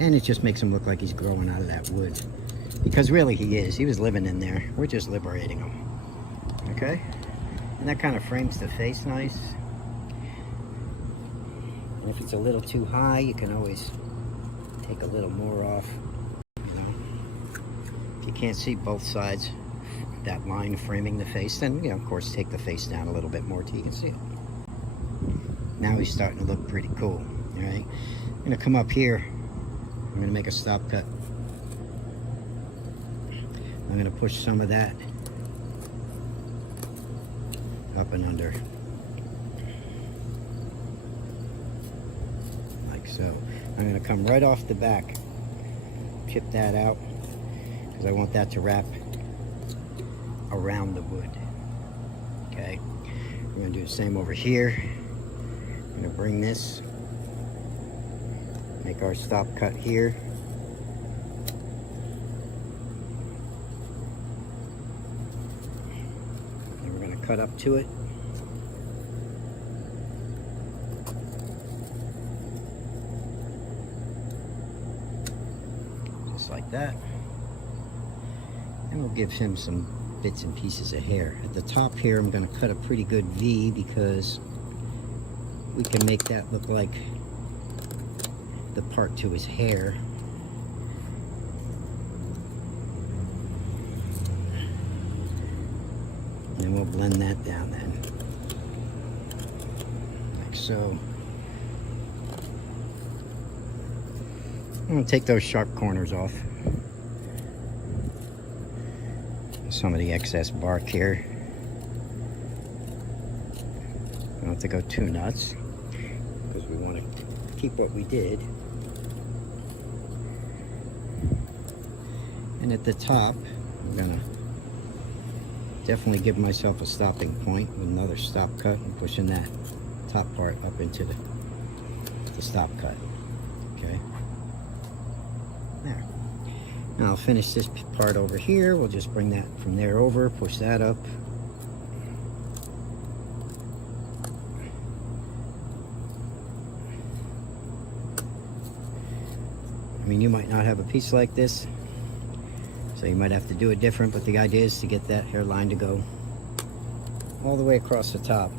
And it just makes him look like he's growing out of that wood. Because really he is. He was living in there. We're just liberating him. Okay? And that kind of frames the face nice. And if it's a little too high, you can always take a little more off. You know? If you can't see both sides, that line framing the face, then, you know, of course, take the face down a little bit more till you can see it. Now he's starting to look pretty cool. All right? I'm going to come up here. I'm going to make a stop cut. I'm going to push some of that up and under. Like so. I'm going to come right off the back. Chip that out. Because I want that to wrap around the wood. Okay. We're going to do the same over here. I'm going to bring this. Make our stop cut here. And we're going to cut up to it. Just like that. And we'll give him some bits and pieces of hair. At the top here, I'm going to cut a pretty good V because we can make that look like the part to his hair. And then we'll blend that down then. Like so. I'm going to take those sharp corners off. Some of the excess bark here. I don't have to go too nuts because we want to keep what we did. And at the top, I'm gonna definitely give myself a stopping point with another stop cut and pushing that top part up into the stop cut. Okay. There. Now I'll finish this part over here. We'll just bring that from there over, push that up. I mean, you might not have a piece like this, so you might have to do it different, but the idea is to get that hairline to go all the way across the top.